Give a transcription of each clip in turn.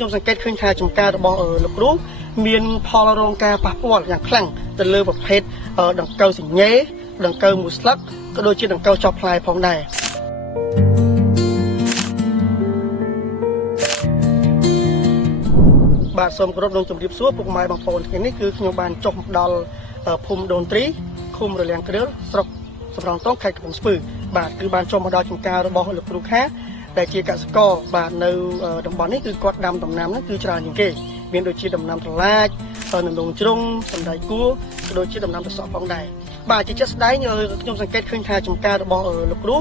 ខ្ញុំសង្កេតឃើញថាចំការរបស់លោកគ្រូមានផលរងការប៉ះពាល់យ៉ាងខ្លាំងទៅលើប្រភេទដង្កូវសញ្ញេដង្កូវមួយស្លឹកក៏ដូចជាដង្កូវចប់ផ្លែផងដែរបាទសូមគោរពនឹងជម្រាបសួរពុកម៉ែបងប្អូនថ្ងៃនេះគឺខ្ញុំបានចុះមកដល់ភូមិដូនទ្រីឃុំរលៀងគ្រឿលស្រុកសំរងទងខេត្តកំពង់ស្ពឺបាទគឺបានចុះមកដល់ចំការរបស់លោកគ្រូខាដែលជាកសិករបាទនៅតំបន់នេះគឺគាត់ដាំដំណាំហ្នឹងគឺច្រើនជាងគេមានដូចជាដំណាំត្រឡាចដំឡូងជ្រុងសណ្តែកគួរក៏ដូចជាដំណាំត្រសក់ផងដែរបាទជាចិត្តស្ដែងខ្ញុំសង្កេតឃើញថាចំការរបស់លោកគ្រូ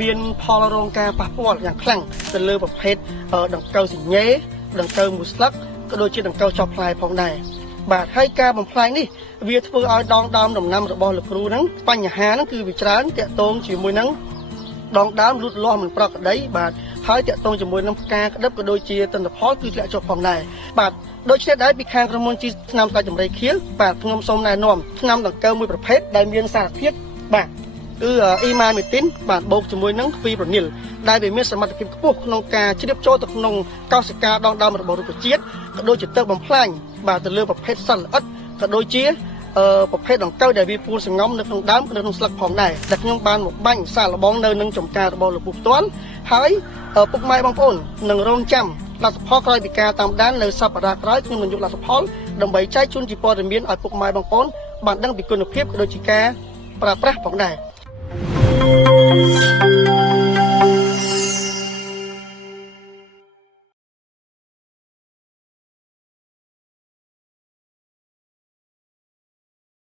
មានផលរងការប៉ះពាល់យ៉ាងខ្លាំងទៅលើប្រភេទដង្កូវសញ្ញេដង្កូវមួយស្លឹកក៏ដូចជាដង្កូវចប់ផ្លែផងដែរបាទហើយការបំផ្លាញនេះវាធ្វើឲ្យដងដើមដំណាំរបស់លោកគ្រូហ្នឹងបញ្ហាហ្នឹងគឺវាច្រើនតាក់ទងជាមួយនឹងដងដើមលូតលាស់មិនប្រក្រតីបាទហើយតាក់ទងជាមួយនឹងផ្កាក្តឹបក៏ដូចជាទិន្នផលគឺធ្លាក់ចុះផងដែរបាទដូច្នេះដែរពីខាងក្រុមហ៊ុនជីថ្នាំស្ដេចចម្រៃខៀវបាទខ្ញុំសូមណែនាំថ្នាំដង្កូវមួយប្រភេទដែលមានសារធាតុបាទគឺអ៊ីម៉ាមេទីនបាទបូកជាមួយនឹងវីប្រូនីលដែលវាមានសមត្ថភាពខ្ពស់ក្នុងការជ្រាបចូលទៅក្នុងកោសិកាដងដើមរបស់រុក្ខជាតិក៏ដូចជាទៅបំផ្លាញបាទទៅលើប្រភេទសត្វល្អិតក៏ដូចជាប្រភេទដង្កូវដែលវាពួនសង្ងំនៅក្នុងដើមនៅក្នុងស្លឹកផងដែរដែលខ្ញុំបានមកបាញ់សាកល្បងនៅនឹងចំការរបស់លោកពូផ្ទាល់ហើយពុកម៉ែបងប្អូននឹងរងចាំលទ្ធផលក្រោយពីការតាមដាននៅសប្តាហ៍ក្រោយខ្ញុំនឹងយកលទ្ធផលដើម្បីចែកជូនជាព័ត៌មានឲ្យពុកម៉ែបងប្អូនបានដឹងពីគុណភាពក៏ដូចជាការប្រើប្រាស់ផងដែរ